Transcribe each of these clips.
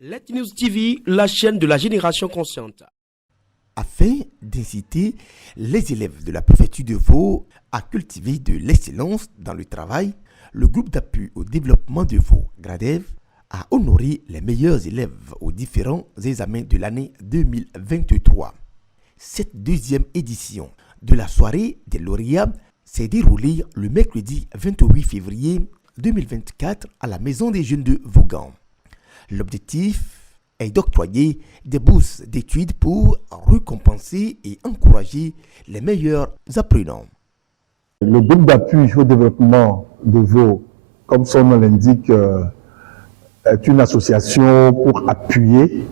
Let News TV, la chaîne de la génération consciente. Afin d'inciter les élèves de la préfecture de Vaud à cultiver de l'excellence dans le travail, le groupe d'appui au développement de Vaud, GRADEV, a honoré les meilleurs élèves aux différents examens de l'année 2023. Cette deuxième édition de la soirée des lauréats s'est déroulée le mercredi 28 février 2024 à la Maison des Jeunes de Vaughan. L'objectif est d'octroyer des bourses d'études pour récompenser et encourager les meilleurs apprenants. Le groupe d'appui au développement de Vaud, comme son nom l'indique, est une association pour appuyer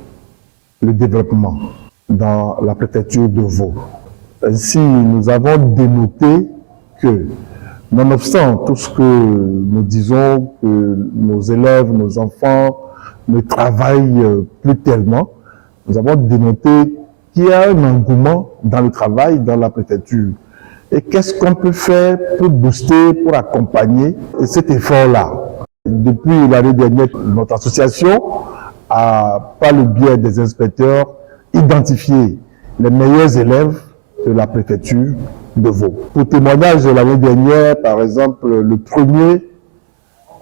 le développement dans la préfecture de Vaud. Ainsi, nous avons dénoté que, nonobstant tout ce que nous disons, que nos élèves, nos enfants ne travaillent plus tellement, nous avons dénoté qu'il y a un engouement dans le travail dans la préfecture. Et qu'est-ce qu'on peut faire pour booster, pour accompagner cet effort-là? Depuis l'année dernière, notre association a, par le biais des inspecteurs, identifié les meilleurs élèves de la préfecture de Vaud. Pour témoignage de l'année dernière, par exemple, le premier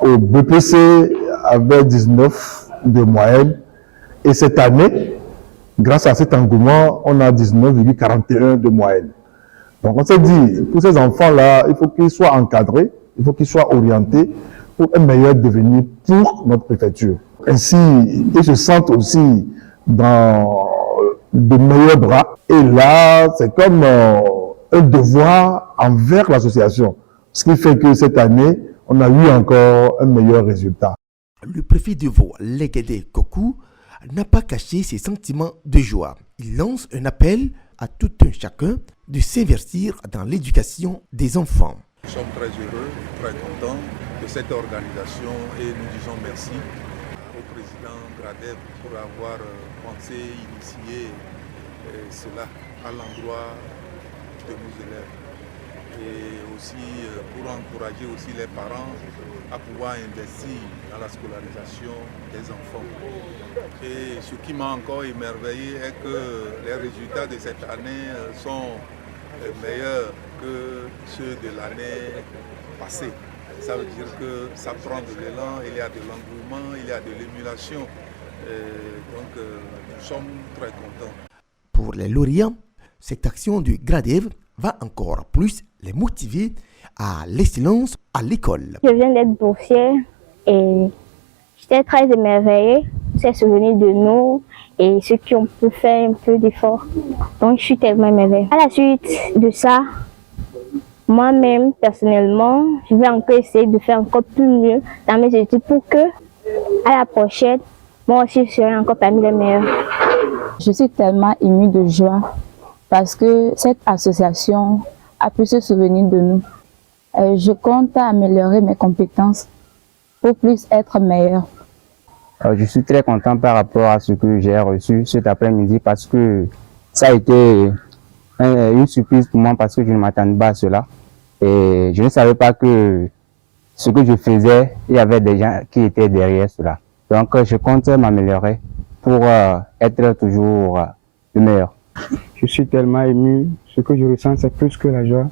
au BPC avait 19 de moyenne. Et cette année, grâce à cet engouement, on a 19,41 de moyenne. Donc on s'est dit, pour ces enfants-là, il faut qu'ils soient encadrés, il faut qu'ils soient orientés pour un meilleur devenir pour notre préfecture. Ainsi, ils se sentent aussi dans de meilleurs bras. Et là, c'est comme un devoir envers l'association. Ce qui fait que cette année, on a eu encore un meilleur résultat. Le préfet de Vaud, Léguédé Kokou, n'a pas caché ses sentiments de joie. Il lance un appel à tout un chacun de s'investir dans l'éducation des enfants. Nous sommes très heureux, très contents de cette organisation et nous disons merci au président GRADEV pour avoir pensé, initié cela à l'endroit de nos élèves. Et aussi pour encourager aussi les parents à pouvoir investir dans la scolarisation des enfants. Et ce qui m'a encore émerveillé est que les résultats de cette année sont meilleurs que ceux de l'année passée. Ça veut dire que ça prend de l'élan, il y a de l'engouement, il y a de l'émulation. Donc nous sommes très contents. Pour les lauréats, cette action du GRADEV va encore plus les motiver à l'excellence à l'école. Je viens d'être boursière et j'étais très émerveillée de ces souvenirs de nous et ceux qui ont pu faire un peu d'effort. Donc je suis tellement émerveillée. À la suite de ça, moi-même, personnellement, je vais encore essayer de faire encore plus mieux dans mes études pour que, à la prochaine, moi aussi je serai encore parmi les meilleurs. Je suis tellement émue de joie parce que cette association a pu se souvenir de nous. Je compte améliorer mes compétences pour plus être meilleur. Je suis très content par rapport à ce que j'ai reçu cet après-midi parce que ça a été une surprise pour moi parce que je ne m'attendais pas à cela. Et je ne savais pas que ce que je faisais, il y avait des gens qui étaient derrière cela. Donc je compte m'améliorer pour être toujours le meilleur. Je suis tellement ému. Ce que je ressens, c'est plus que la joie.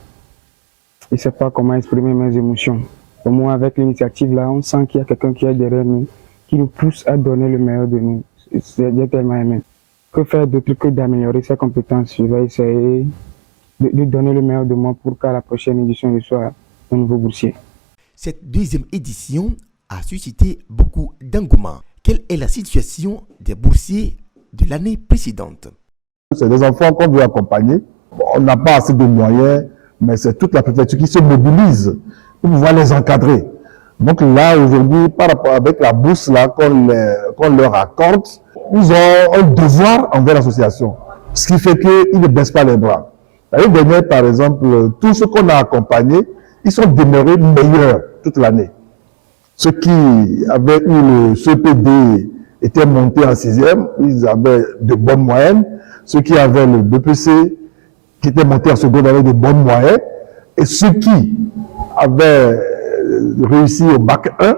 Je ne sais pas comment exprimer mes émotions. Au moins, avec l'initiative là, on sent qu'il y a quelqu'un qui est derrière nous, qui nous pousse à donner le meilleur de nous. J'ai tellement aimé. Que faire d'autre que d'améliorer ses compétences? Je vais essayer de donner le meilleur de moi pour qu'à la prochaine édition, je sois un nouveau boursier. Cette deuxième édition a suscité beaucoup d'engouement. Quelle est la situation des boursiers de l'année précédente? C'est des enfants qu'on veut accompagner. Bon, on n'a pas assez de moyens, mais c'est toute la préfecture qui se mobilise pour pouvoir les encadrer. Donc là, aujourd'hui, par rapport avec la bourse là qu'on leur accorde, ils ont un devoir envers l'association. Ce qui fait qu'ils ne baissent pas les bras. L'année dernière, par exemple, tous ceux qu'on a accompagnés, ils sont demeurés meilleurs toute l'année. Ceux qui avaient eu le CPD étaient montés en 6e, ils avaient de bonnes moyennes. Ceux qui avaient le BPC, qui étaient montés en seconde avec de bonnes moyennes. Et ceux qui avaient réussi au bac 1,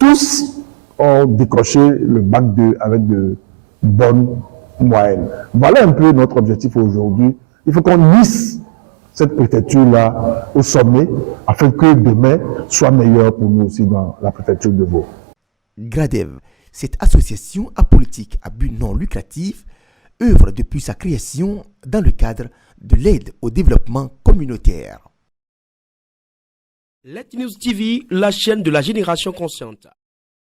tous ont décroché le bac 2 avec de bonnes moyennes. Voilà un peu notre objectif aujourd'hui. Il faut qu'on hisse cette préfecture-là au sommet afin que demain soit meilleur pour nous aussi dans la préfecture de Vaud. GRADEV, cette association apolitique à but non lucratif, œuvre depuis sa création dans le cadre de l'aide au développement communautaire. Let News TV, la chaîne de la génération consciente.